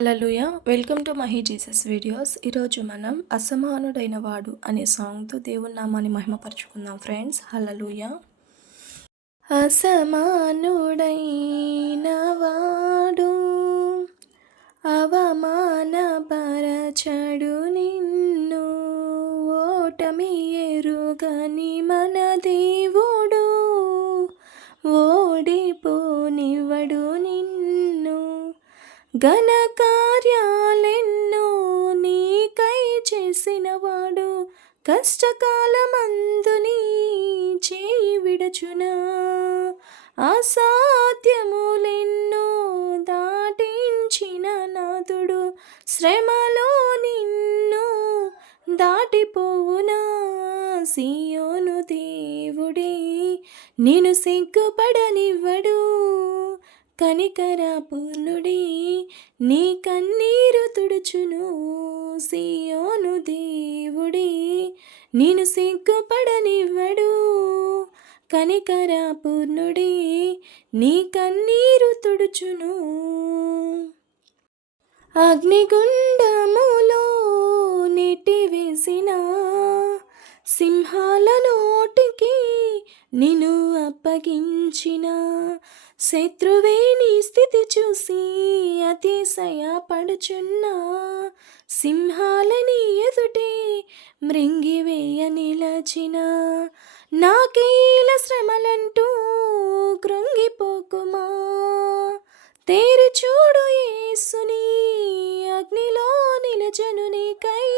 Hallelujah welcome to Mahi Jesus videos ఈరోజు మనం అసమానుడైన వాడు అనే సాంగ్తో దేవుని నామాన్ని మహిమపరచుకుందాం ఫ్రెండ్స్ హలలుయ అసమానుడైన వాడు అవమానపరచడు నిన్ను ఓటమి ఎరుగని మన ఘన కార్యాలెన్నో నీకై చేసినవాడు కష్టకాలమందు నీ చేయి విడచునా. అసాధ్యములెన్నో దాటించిన నాథుడు శ్రమలో నిన్ను దాటిపోవునా. సియోను దేవుడే నేను సిగ్గుపడనివ్వడు. కనికర పూర్ణుడి నీ కన్నీరు తుడుచును సియోను దేవుడి. నేను సిగ్గుపడనివ్వడు కనికర పూర్ణుడి నీ కన్నీరు తుడుచును. అగ్నిగుండములో నెట్టివేసిన సింహాల నోటికి నిన్ను అప్పగించిన. శత్రువే నీ స్థితి చూసి అతిశయపడుచున్నా. సింహాలని ఎదుటే మృంగివేయ నిలచిన. నాకేల శ్రమలంటూ కృంగిపోకుమా? తేరి చూడు ఏసుని అగ్నిలో నిలచను నీకై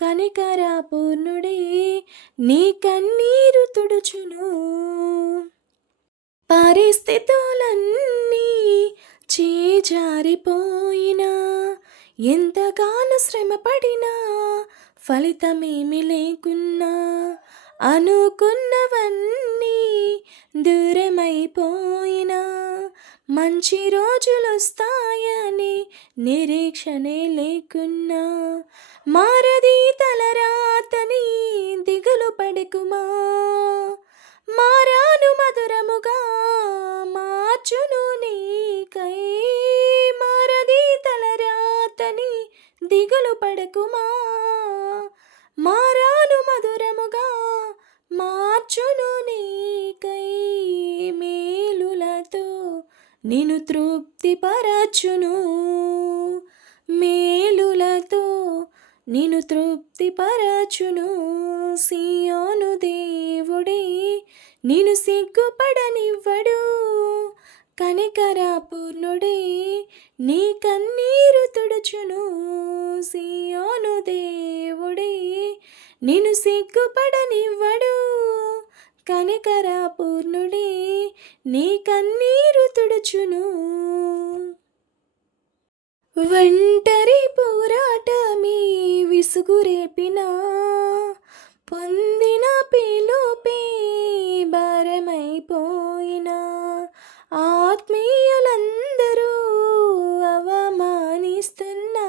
కనికర పూర్ణుడే నీ కన్నీరు తుడుచును. పరిస్థితులన్నీ చేజారిపోయినా ఎంతగానో శ్రమపడినా ఫలితమేమి లేకున్నా అనుకున్నవన్నీ దూరమైపో మంచి రోజులు వస్తాయని నిరీక్షణే లేకున్నా. మారది తలరాతని దిగులు పడకుమా. మారాను మధురముగా మార్చును నీకై మారది తలరాతని దిగులు పడకుమా. మారాను మధురముగా మార్చును నీకై మే నేను తృప్తిపరచును మేలులతో నేను తృప్తిపరచును సియోను దేవుడే నేను సిగ్గుపడనివ్వడు. కనికరాపూర్ణుడే నీ కన్నీరు తుడుచును. సియోను దేవుడే నేను సిగ్గుపడనివ్వడు. కనికర పూర్ణుడే నీ కన్నీరు తుడుచును. ఒంటరి పోరాటమే విసుగురేపినా పొందిన పిలుపే భారమైపోయినా. ఆత్మీయులందరూ అవమానిస్తున్నా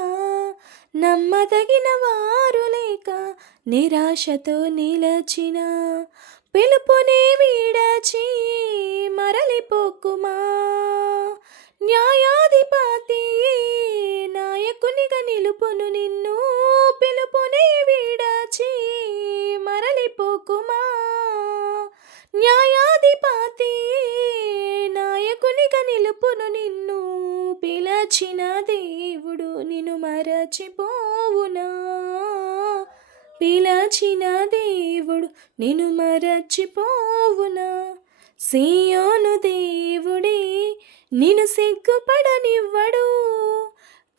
నమ్మదగిన వారు లేక నిరాశతో నిలచిన. పిలుపునే వీడచి మరలిపోకుమా? న్యాయాధిపతి నాయకునిగా నిలుపును నిన్ను. పిలుపునే వీడచి మరలిపోకుమా? న్యాయాధిపతి నాయకునిగా నిలుపును నిన్ను. పిలచిన దేవుడు నిన్ను మరచిపోవునా? పిలచిన దేవుడు నిన్ను మరచిపోవునా? సీయోను దేవుడే నిన్ను సిగ్గుపడనివ్వడు.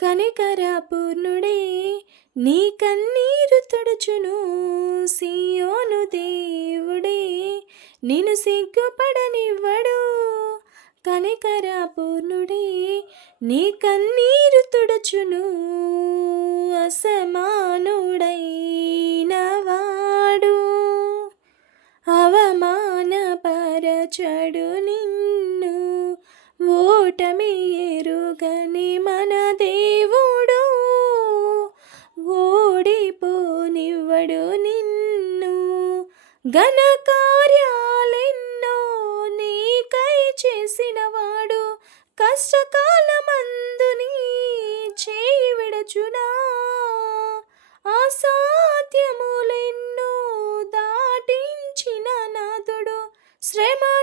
కనికరపూర్ణుడే నీ కన్నీరు తుడుచును. సీయోను దేవుడే నిన్ను సిగ్గుపడనివ్వడు. కనికరపూర్ణుడే నీ కన్నీరు తుడుచును. అసమానుడై చెడు నిన్ను. ఓటమి ఎరుగని మన దేవుడు. ఓడిపోనివ్వడు నిన్ను. ఘన కార్యాలెన్నో నీకై చేసినవాడు కష్టకాలమందు నీ చేయి విడచునా. అసాధ్యములెన్నో దాటించిన నాథుడు శ్రమ